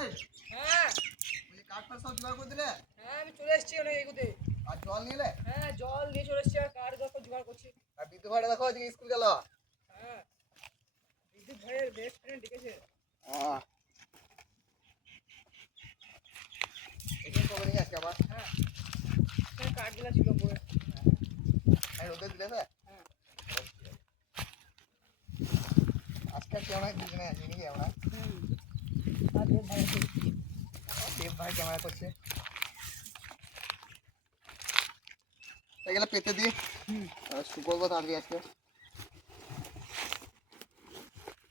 ভাই হ্যাঁ বলি কাঠ ফাট সব জোগাড় করে দিলে? হ্যাঁ আমি চলে এসেছি অনেক এগুতে। আর জল নিলে? হ্যাঁ জল নিয়ে চলে এসেছি আর কাঠ যত জোগাড় করছি। আর বিদ্যুৎ ভাইটা দেখো আজকে স্কুল গেল। হ্যাঁ বিদ্যুৎ ভাইয়ের বেস্ট ফ্রেন্ড ডেকেছে। এখানে কবে নিয়ে আজকে আবার? হ্যাঁ এখানে কাঠগুলা ছিল পরে। আর রোদে দিলে না? হ্যাঁ আজকে আর কেমন দুজনে আছি নাকি আমরা? আর দেব ভাই আছে। দেব ভাই ক্যামেরা করছে। এগুলো পেতে দিয়ে শুকোবো তাড়াতাড়ি আজকে।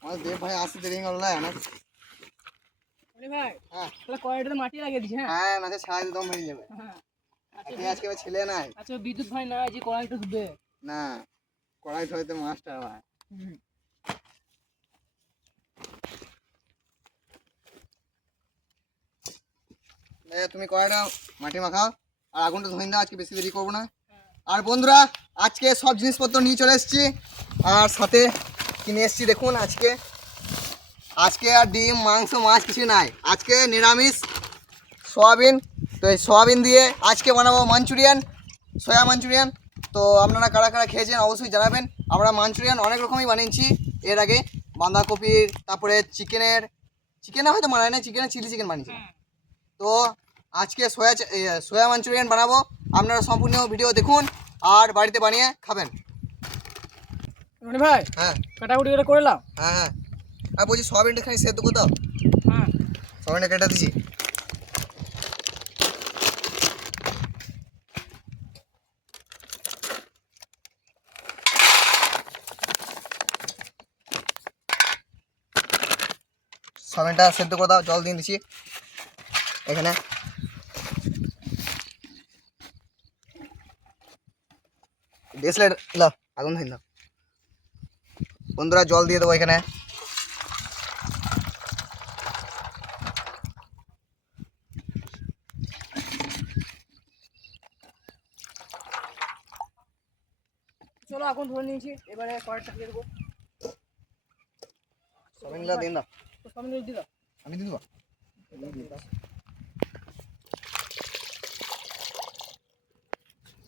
আমাদের দেব ভাই আসতে দেরি হলো না অনেক। ভাই হ্যাঁ তাহলে কয়েকটা মাটি লাগিয়ে দিস। হ্যাঁ হ্যাঁ মাঝে ছাড়া একদম হয়ে যাবে। হ্যাঁ আজকে আবার ছেলে নাই। আচ্ছা বিদ্যুৎ ভাই না যে কয়েকটা ধুবে না কড়াই ধরতে মাস্টার ভাই। তুমি কড়াইটা মাটি মাখাও আর আগুনটা ধরে দাও, আজকে বেশি দেরি করবো না। আর বন্ধুরা আজকে সব জিনিসপত্র নিয়ে চলে এসেছি আর সাথে কিনে এসেছি দেখুন। আজকে আর ডিম মাংস মাছ কিছু নাই, আজকে নিরামিষ সোয়াবিন। তো এই সোয়াবিন দিয়ে আজকে বানাবো মাঞ্চুরিয়ান, সয়া মাঞ্চুরিয়ান। তো আপনারা কারা কারা খেয়েছেন অবশ্যই জানাবেন। আমরা মাঞ্চুরিয়ান অনেক রকমই বানিয়েছি এর আগে, বাঁধাকপির, তারপরে চিকেনের হয়তো বানাই না, চিকেনের চিলি চিকেন বানিয়েছি। তো আজকে সয়া মাঞ্চুরিয়ান বানাবো, আপনারা সম্পূর্ণ ভিডিও দেখুন আর বাড়িতে বানিয়ে খাবেন। ভাই হ্যাঁ কাটাকুটি করে করলাম। হ্যাঁ হ্যাঁ আর বলছি সোয়াবিনটা খানি সেদ্ধ করতে দাও। হ্যাঁ সোয়াবিনটা কেটে দিছি। সোয়াবিনটা সেদ্ধ করে দাও, জল দিয়ে দিচ্ছি এখানে। দেখলে আগুন ধরে দাও বন্ধুরা, জল দিয়ে দেবো এখানে। চলো আগুন ধরে নিয়েছি, এবারে কয়েকটা দিয়ে দেবো। সোয়াবিনগুলো দিয়ে দাও। তো সামনে দিয়ে দাও। আমি দিয়ে দেবো।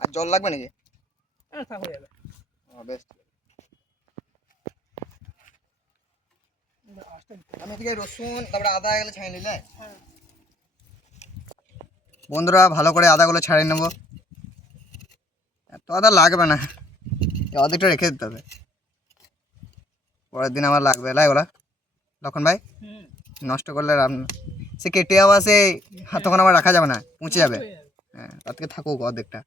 আর জল লাগবে নাকি? হ্যাঁ থাক হয়ে যাবে। বেশ, আমি এদিকে রসুন তারপরে আদা এগুলো ছাড়িয়ে নিলে। হ্যাঁ বন্ধুরা ভালো করে আদাগুলো ছাড়িয়ে নেবো, এত আদা লাগবে না, অর্ধেকটা রেখে দিতে হবে, পরের দিন আমার লাগবে এগুলা। লক্ষণ ভাই নষ্ট করলে সে কেটে আবার সে তখন আবার রাখা যাবে না, পচে যাবে। হ্যাঁ তার থেকে থাকুক অর্ধেকটা।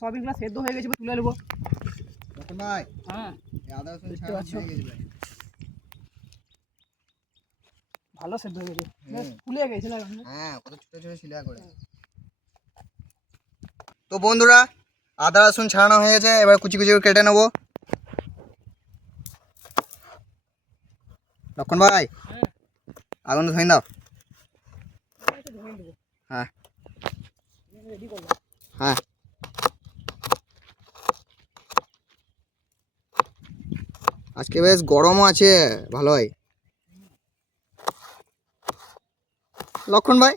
সয়াবিনগুলো সেদ্ধ হয়ে গেছে, তুলে নেবো। লক্ষণ ভাই হ্যাঁ আদা রসুন দেখতে ছাড়ানো পাচ্ছ? হয়ে গেছে ভাই। ভালো সেদ্ধ হয়ে গেছে, হুম। ফুলে গেছে না? হ্যাঁ কত ছোট ছোট শিলা করে। তো বন্ধুরা আদা রসুন ছাড়ানো হয়ে গেছে, এবার কুচি কুচি করে কেটে নেবো। লক্ষণ ভাই হ্যাঁ আগুন ধরে দাও। একটু ধরে দেবো। হ্যাঁ রেডি করলাম। হ্যাঁ আজকে বেশ গরমও আছে ভালোই। লক্ষণ ভাই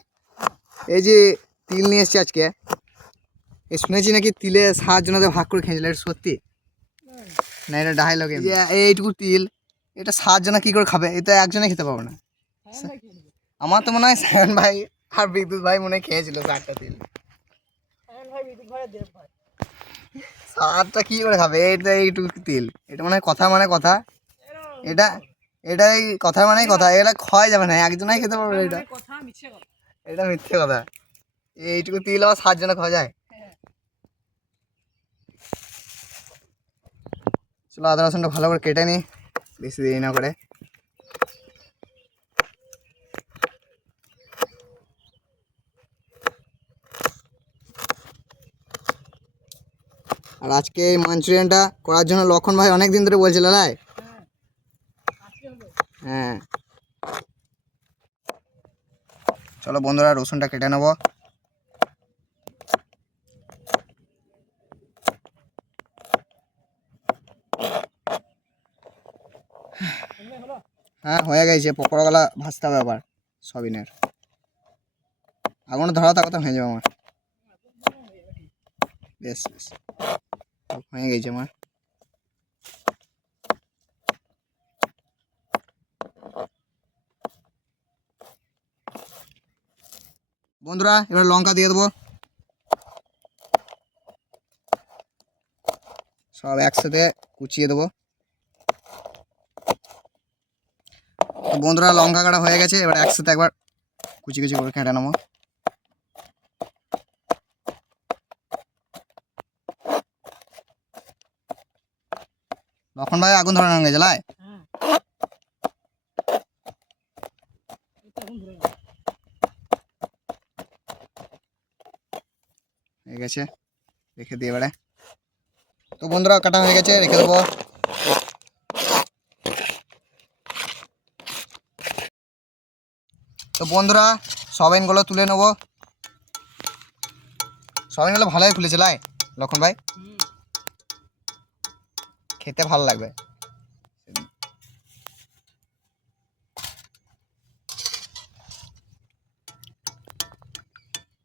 এই যে তিল নিয়ে এসছি আজকে, এই শুনেছি নাকি তিলে সাহায্য না ভাগ করে খেয়েছিল, এটা সত্যি না? এটা ডায়লগ, এইটুকু তিল এটা সাহায্য না কী করে খাবে? এটা একজনে খেতে পারবো না। আমার তো মনে হয় সায়ন ভাই আর বিদ্যুৎ ভাই মনে হয় খেয়েছিল 4টা তিল। ভাই বিদ্যুৎ ভাই দেব ভাই 7টা কী করে খাবে? এটা এইটুকু তিল, এটা মনে হয় কথা মানে কথা, এটা এটাই কথার মানে কথা, এটা খাওয়াই যাবে না, একজনাই খেতে পারবে এটা। কথা মিছে কথা। এটা মিথ্যে কথা, এইটুকু তিল আবার 7 জনে খাওয়া যায়? চলো আদা রসুনটা ভালো করে কেটে নিই, বেশি দেরি না করে। আর আজকে এই মাঞ্চুরিয়ানটা করার জন্য লক্ষণ ভাই অনেক দিন ধরে বলছিল লাই। হ্যাঁ আজকে হলো। হ্যাঁ চলো বন্ধুরা রসুনটা কেটে নেবো। হলো। হ্যাঁ হয়ে গেছে, পকোড়াগুলা ভাজতে হবে আবার সবিনের। আগুনে ধরা থাকো তো হয়ে যাবে আমার। বেশ বেশ সব হয়ে গেছে আমার। বন্ধুরা এবার লঙ্কা দিয়ে দেবো, সব একসাথে কুচিয়ে দেবো। তো বন্ধুরা লঙ্কা কাটা হয়ে গেছে, এবার একসাথে একবার কুচি কুচি করে কেটে নেবো। লক্ষণ ভাই আগুন ধরে গেছে লাই। হ্যাঁ আগুন ধরে গেল। হয়ে গেছে, রেখে দিয়ে এবারে। তো বন্ধুরা কাটা হয়ে গেছে, রেখে দেবো। তো বন্ধুরা সয়াবিনগুলো তুলে নেবো। সয়াবিনগুলো ভালোই ফুলেছে লাই লক্ষণ ভাই, খেতে ভালো লাগবে।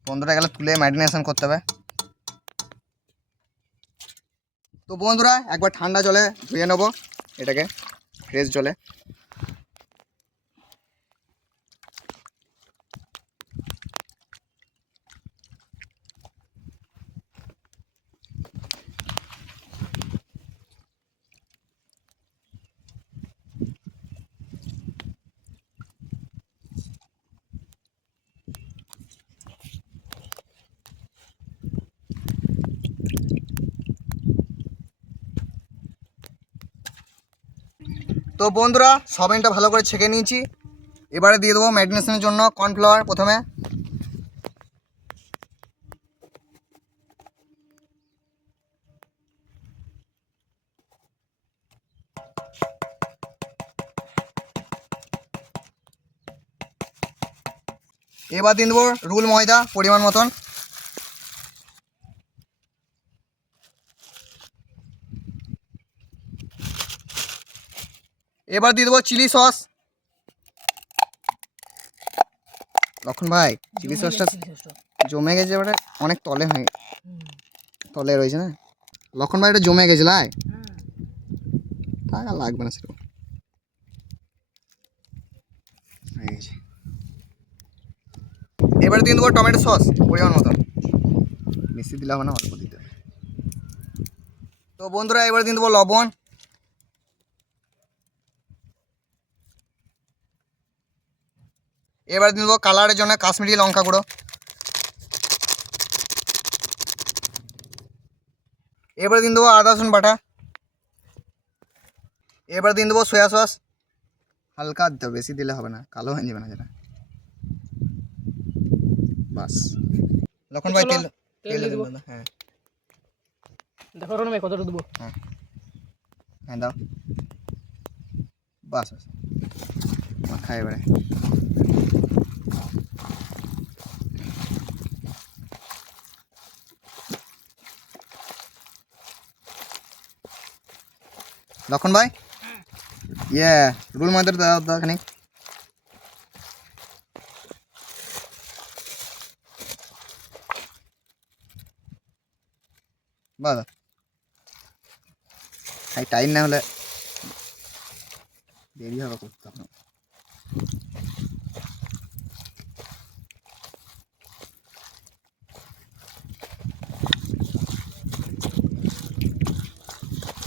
বন্ধুরা এগুলো তুলে ম্যারিনেশন করতে হবে। তো বন্ধুরা একবার ঠান্ডা জলে ধুয়ে নেবো এটাকে, ফ্রেশ জলে। তো বন্ধুরা সয়াবিনটা ভালো করে ছেঁকে নিয়েছি, এবারে দিয়ে দেবো ম্যারিনেশনের জন্য কর্নফ্লাওয়ার প্রথমে। এবার দিয়ে দেবো রুল ময়দা পরিমাণ মতন। এবার দিয়ে দেবো চিলি সস। লক্ষণ ভাই চিলি সসটা জমে গেছে, এবারে অনেক তলে হয়ে তলে রয়েছে না লক্ষণ ভাই, এটা জমে গেছে লাই। থাক আর লাগবে না সেরকম, হয়ে গেছে। এবারে দিয়ে দেবো টমেটো সস পরিমাণ মতন, বেশি দিলে হবে না, অল্প দিতে হবে। তো বন্ধুরা এবারে দিয়ে দেবো লবণ। এবারে দিয়ে দেবো কালারের জন্য কাশ্মীরি লঙ্কা গুঁড়ো। এবারে দিয়ে দেবো আদা রসুন বাটা। এবারে দিয়ে দেবো সয়া সস, হালকা দিতে হবে, বেশি দিলে হবে না, কালো হয়ে যাবে না যেটা। বাস লক্ষণ ভাই তেল তেল দিয়ে দেবো। হ্যাঁ দেখো রোহন ভাই কতটা দেবো। হ্যাঁ হ্যাঁ দাও, বাস বাস মাখা এবারে। লক্ষণ ভাই ইয়ে রুল ময়দার দাও দাও খানিক। বাস টাইম না হলে দেরি হবে করতে আপনার।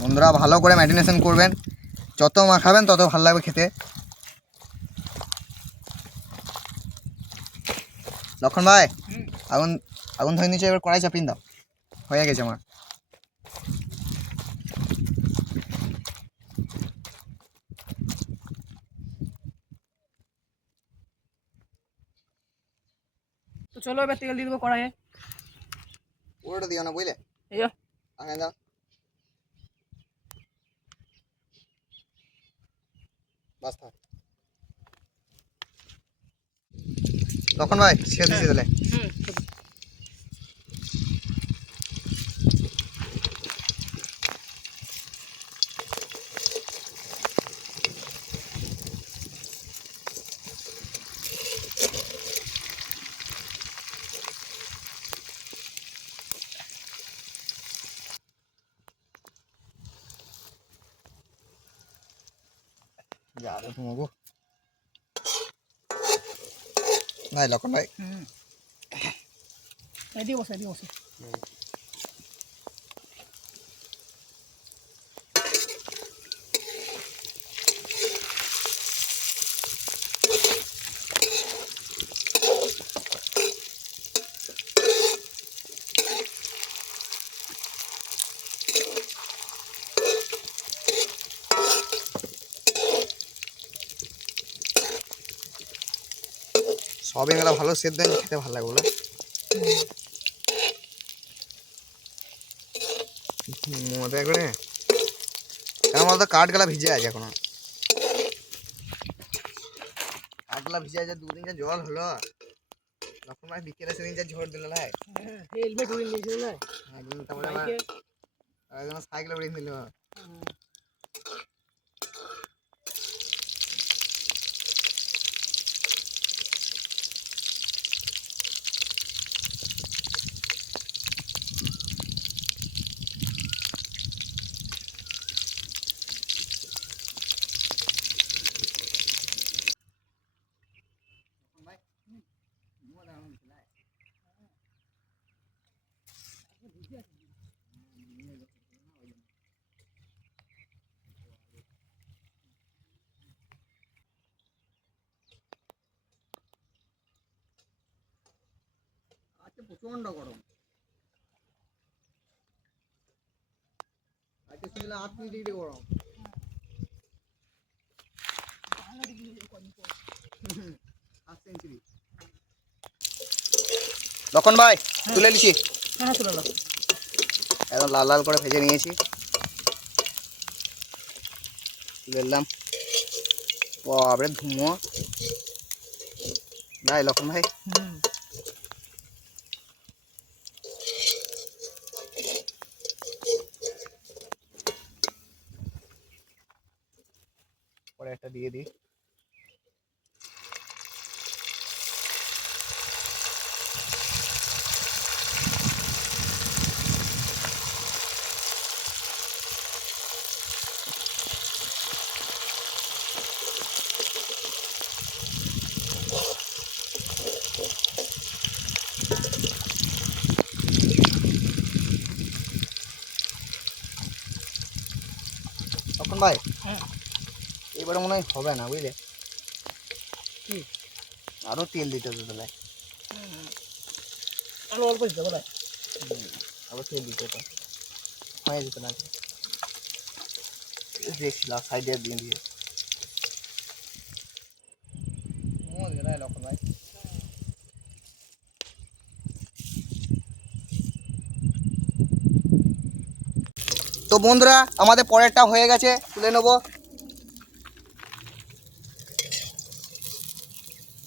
বন্ধুরা ভালো করে ম্যারিনেশন করবেন, যত মাখাবেন তত ভালো লাগবে খেতে। লক্ষণ ভাই আগুন আগুন ধরে নিচে, এবার কড়াই চাপিয়ে দাও, হয়ে গেছে আমার। তো চলো এবার তেল দিয়ে দেবো কড়াইয়ে। পুরোটা দিও না বুঝলে, এই যো, আগে দাও। বাস থাক। লক্ষণ ভাই ছেড়ে দিছি তাহলে। যা রে ঘুমাবো ভাই লক্ষণ ভাই। এদিকে বসে এদিকে বসে। সবই মেলা ভালো সেদ্ধ হয়ে খেতে ভালো লাগে বলে। মজা করে কেন বলতো কাঠগুলা ভিজে আছে এখনো। কাঠগুলা ভিজে আছে, দুদিন যা জল হলো তখন মানে বিকেলে সেদিন যা ঝড় দিল ভাই। হেলমেট উড়িয়ে নিয়েছিল না একদিন তারপরে আবার বাইকে। একদিন সাইকেল উড়িয়ে দিল। আজকে প্রচন্ড গরম। আজকে ছিল 38 ডিগ্রি গরম। লক্ষণ ভাই তুলে নিছি। হ্যাঁ চলে এলো। একদম লাল লাল করে ভেজে নিয়েছি, তুলে নিলাম। বাপরে ধুমো ভাই লক্ষণ ভাই। পরে একটা দিয়ে দিই। লক্ষণ ভাই এবারে মনে হয় হবে না বুঝলে, কি আরো তেল দিতে হতো তাহলে। আরো অল্প দিতে বলে। আরো তেল দিতে হতো, হয়ে যেত না। দেখছিলাম সাইডে দিয়ে দিয়ে লক্ষণ ভাই। তো বন্ধুরা আমাদের পরেরটা হয়ে গেছে, তুলে নেবো।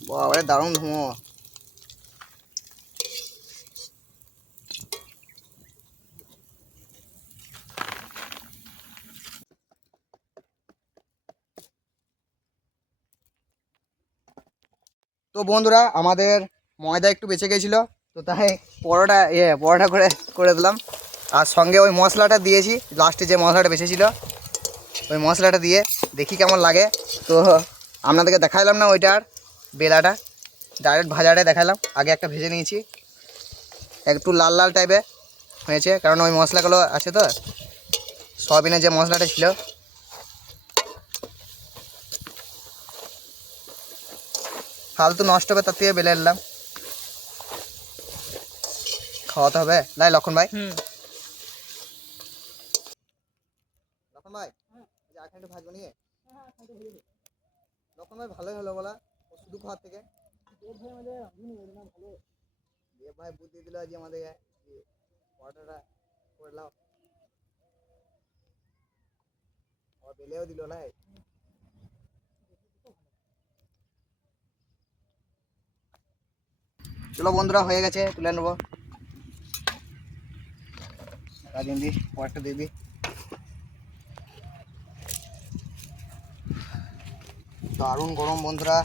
বাবারে দারুণ ধুঁয়ো। তো বন্ধুরা আমাদের ময়দা একটু বেঁচে গেছিলো, তো তাই পরোটা করে করে দিলাম। আর সঙ্গে ওই মশলাটা দিয়েছি, লাস্টে যে মশলাটা বেঁচেছিল ওই মশলাটা দিয়ে দেখি কেমন লাগে। তো আপনাদেরকে দেখাইলাম না ওইটার বেলাটা, ডাইরেক্ট ভাজাটাই দেখালাম। আগে একটা ভেজে নিয়েছি, একটু লাল লাল টাইপের হয়েছে, কারণ ওই মশলাগুলো আছে তো, সয়াবিনের যে মশলাটা ছিল। ফালতু নষ্ট হবে তার থেকে বেলে নিলাম, খাওয়াতে হবে লাই লক্ষণ ভাই। লক্ষণ ভাই একটু ভাজবো নিয়ে। লক্ষণ ভাই ভালোই হলো বলা, শুধু খাওয়ার থেকে ভাই বুদ্ধি দিল আজ আমাদের পরোটাটা করলাম। বেলেও দিল না। চলো বন্ধুরা, হয়ে গেছে, তুলে নেবো। দিন দি পরটা দিয়ে দিই। দারুণ গরম বন্ধুরা।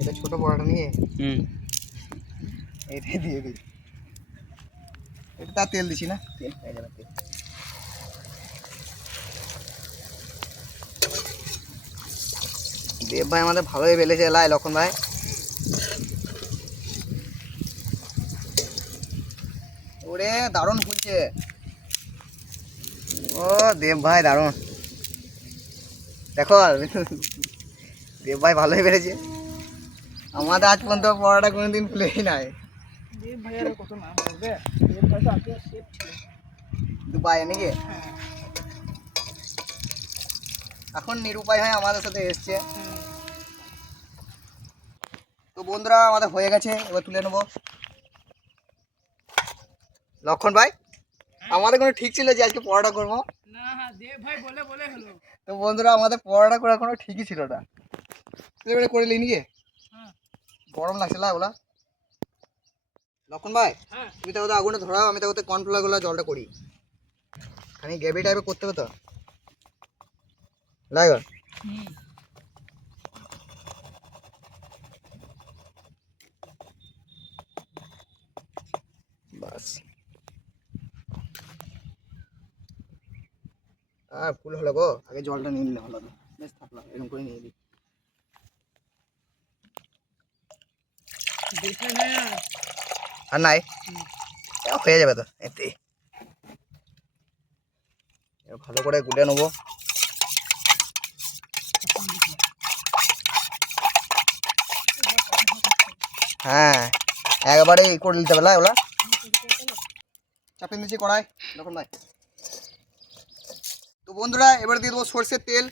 এটা ছোট পরোটা নিয়ে এটাই দিয়ে দিই। এটা তার তেল দিছি না, তেল হয়ে যাবে। তেল দেব ভাই আমাদের ভালোই বেলেছে। লাই লক্ষণ ভাই, ওরে দারুণ ফুলছে। ও দেব ভাই দারুণ, দেখো দেব ভাই ভালোই বেড়েছে। আমাদের আজ পর্যন্ত পরোটা কোনোদিন ফুলেই নাই। দেব ভাইয়ের কত নাম করবে, দেব ভাই তো আগে শেফ ছিল। দুবাই নাকি? হ্যাঁ। এখন নিরুপায় হয়ে আমাদের সাথে এসছে। তো বন্ধুরা আমাদের হয়ে গেছে, এবার তুলে নেবো। লক্ষণ ভাই, আমাদের কোনো ঠিক ছিল যে আজকে পরোটা করবো? না দেব ভাই বলে বলে হলো। তো বন্ধুরা আমাদের পরোটা করার কোনো ঠিকই ছিল না। এবারে করে নিই নাকি? গরম লাগছে না ওলা। লক্ষণ ভাই, তুমি তাহলে আগুনটা ধরাও, আমি তাহলে কর্নফ্লাওয়ার গুলো জলটা করি। খানি গ্রেভি টাইপের করতে হবে তো লাগো। বাস, আর ফুল হলো গো। আগে জলটা নিয়ে নিলে ভালো, বেশ থাকলো এরকম করে নিয়ে দিই। আর নাই, হয়ে যাবে তো এতে। ভালো করে গুলে নেবো। হ্যাঁ, একবারে করে নিতে হবে ওলা। চাপিয়ে নিচ্ছি কড়াই দেখুন ভাই। তো বন্ধুরা এবার দিয়ে দেবো সর্ষের তেল।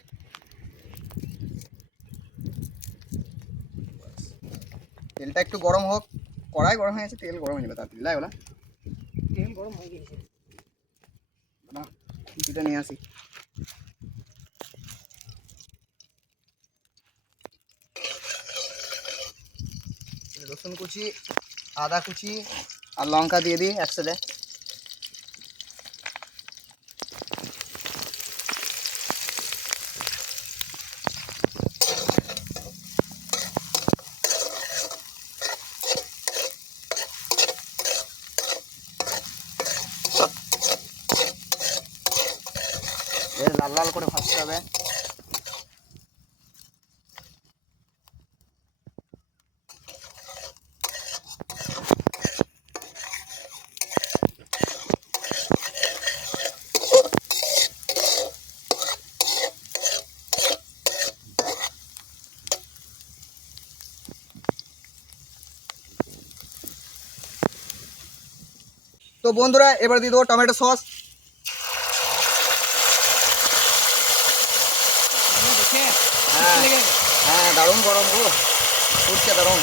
তেলটা একটু গরম হোক। কড়াই গরম হয়ে গেছে, তেল গরম হয়ে যাবে তাড়াতাড়ি লাই ওলা। তেল গরম হয়ে গেছে। কিছুটা নিয়ে আসি। রসুন কুচি, আদা কুচি আর লঙ্কা দিয়ে দিই একসাথে। লাল লাল করে ভাজতে হবে। তো বন্ধুরা এবার দিয়ে দেবো টমেটো সস। হ্যাঁ দারুণ গরম গো, উঠছে দারুণ।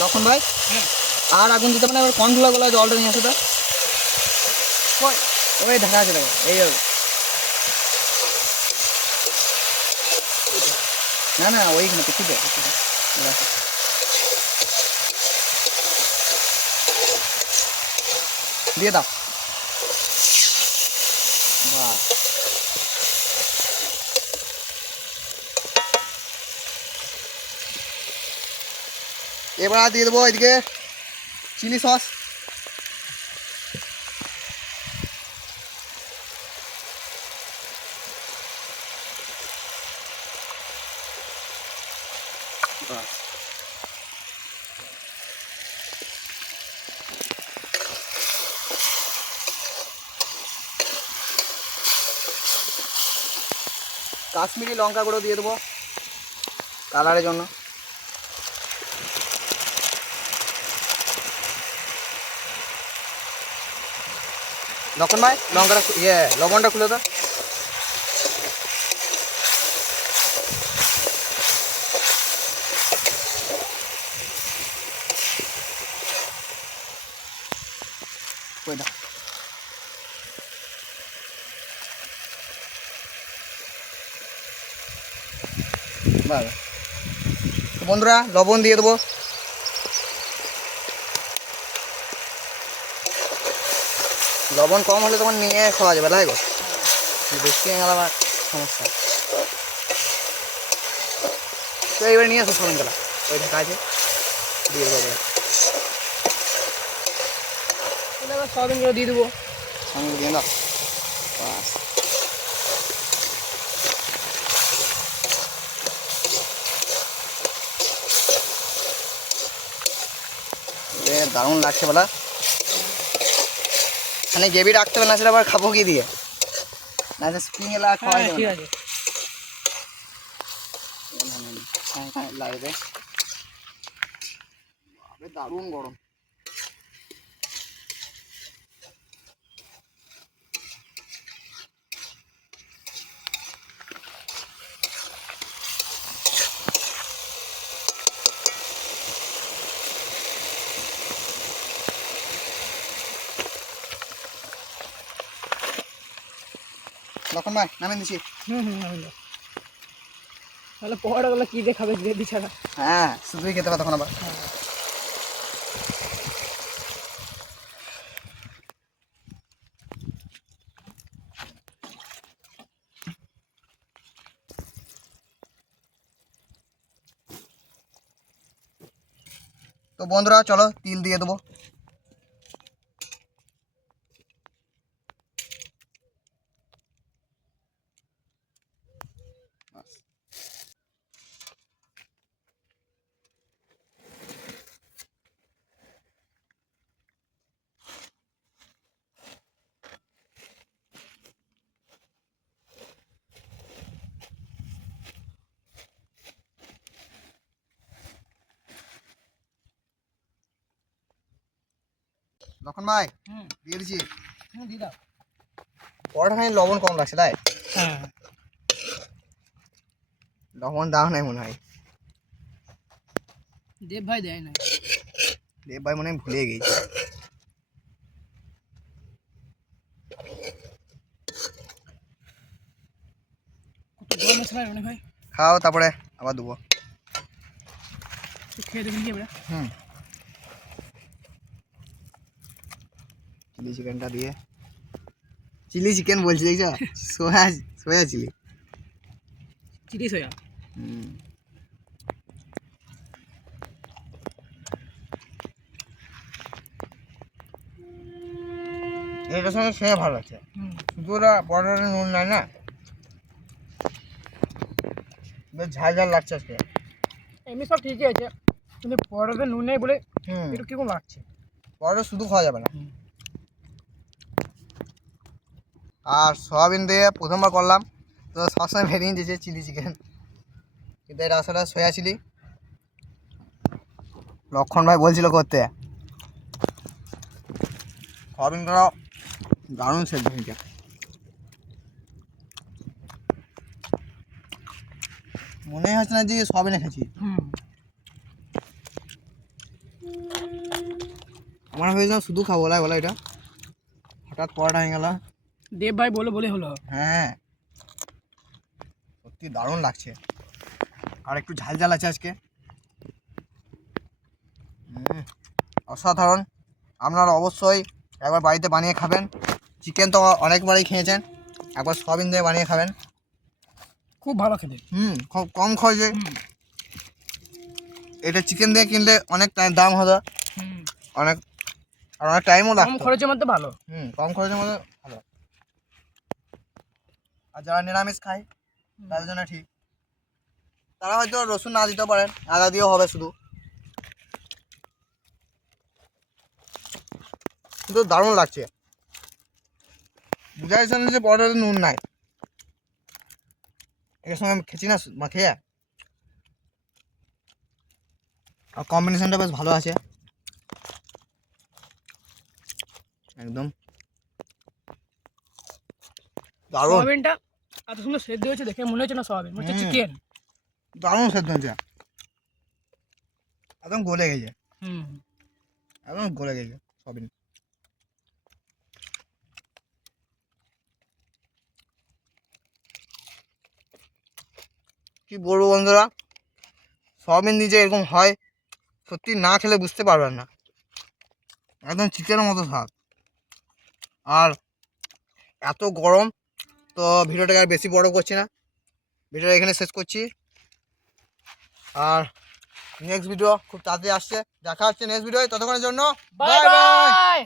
লক্ষণ ভাই, আর আগুন দিতে পারে, এবার কর্নফ্লাওয়ার গুলো জলটা নিয়ে আসে তো। ওই দেখা আছে দেখো, এই না না ওইখানে কিছুতে দিয়ে দাও। বাস, এবার দিয়ে দেবো এদিকে চিলি সস। কাশ্মীরি লঙ্কা গুঁড়ো দিয়ে দেবো কালারের জন্য। লক্ষণ ভাই লঙ্কাটা লবণটা খুলে দাও। কই দাও। বাবা, তো বন্ধুরা লবণ দিয়ে দেবো। লবণ কম হলে তখন নিয়ে খাওয়া যাবে, তাই গো? বেশি হয়ে গেলে আবার সমস্যা। তো এবারে নিয়ে আসো সবিন তেলা, ওই ঢাকা আছে, দিয়ে দেবো। এবার সয়াবিনগুলো দিয়ে দেবো। সঙ্গে দিয়ে দাও, বাস। দারুণ লাগছে বলা। মানে গ্রেভি রাখতে হবে, না সেটা আবার খাবো কি দিয়ে? না স্প্রিং এলা খাওয়া যাবে ঠিক না। আছে। লাগবে দারুণ গরম। লক্ষণ ভাই নামিয়ে দিচ্ছি। আমি দাও। তাহলে পকোড়াগুলো কি দিয়ে খাবে গ্রেভি ছাড়া? হ্যাঁ শুধুই খেতে পারে তখন আবার। তো বন্ধুরা চলো তিল দিয়ে দেবো। লক্ষণ ভাই দিয়ে দিচ্ছি। দিয়ে দাও। পরোটাখানি লবণ কম লাগছে তাই? হ্যাঁ, লবণ দাও নাই মনে হয়। দেব ভাই দেয় না। দেব ভাই মনে হয় ভুলে গেছি। কত গরম মশলা রনি ভাই। খাও তারপরে আবার দেবো। খেয়ে দেখুন কি এবারে। চিলি চিকেনটা দিয়ে, চিলি চিকেন বলছি দেখছো, soya soya chilli. Chilli soya. এটার সঙ্গে খেয়ে ভালো লাগছে। শুধু ওরা পরোটাটা নুন নাই না, বেশ ঝাল ঝাল লাগছে আজকে। এমনি সব ঠিকই আছে, কিন্তু পরোটাতে নুন নেই বলে একটু কিরকম লাগছে। পরোটা শুধু খাওয়া যাবে না। আর সয়াবিন দিয়ে প্রথমবার করলাম, তো সবসময় ভেরিয়ে দিয়েছে চিলি চিকেন, কিন্তু এটা আসলে সয়া চিলি। লক্ষণ ভাই বলছিল করতে। সয়াবিনটা দারুণ সেদ্ধ হয়েছে। মনে হচ্ছে না যে সয়াবিনে খেয়েছি। আমার ভেবেছিলাম শুধু খাবো বলা বলা, এটা হঠাৎ পরোটা হয়ে গেল। দেব ভাই বলে বলে হলো। হ্যাঁ সত্যি দারুণ লাগছে, আর একটু ঝাল ঝাল আছে আজকে। অসাধারণ। আপনারা অবশ্যই একবার বাড়িতে বানিয়ে খাবেন। চিকেন তো অনেকবারই খেয়েছেন, একবার সয়াবিন দিয়ে বানিয়ে খাবেন, খুব ভালো খেতে। খুব কম খরচে। এটা চিকেন দিয়ে কিনলে অনেক দাম হতো, অনেক, আর অনেক টাইমও কম লাগতো। খরচের মধ্যে ভালো। কম খরচের মধ্যে ভালো। আর যারা নিরামিষ খায় তাদের জন্য ঠিক, তারা হয়তো রসুন না দিতেও পারেন, আদা দিয়েও হবে শুধু, কিন্তু দারুণ লাগছে। বুঝা যাচ্ছে না যে পরোটাতে নুন নাই। এর সঙ্গে আমি খেছি না মাখিয়ে, আর কম্বিনেশনটা বেশ ভালো আছে একদম দারুণ। সয়াবিনটা এত সুন্দর সেদ্ধ হয়েছে দেখে মনে হচ্ছে না সয়াবিন, মনে হচ্ছে চিকেন। দারুণ সেদ্ধ হয়েছে, একদম গলে গেছে, একদম গলে গেছে সয়াবিন। কি বলবো বন্ধুরা, সয়াবিন দিয়ে যে এরকম হয় সত্যি না খেলে বুঝতে পারবেন না, একদম চিকেনের মতো স্বাদ। আর এত গরম, তো ভিডিওটাকে আর বেশি বড় করছি না, ভিডিওটা এখানে শেষ করছি। আর নেক্সট ভিডিও খুব তাড়াতাড়ি আসছে, দেখা হচ্ছে নেক্সট ভিডিও, ততক্ষণের জন্য বাই বাই।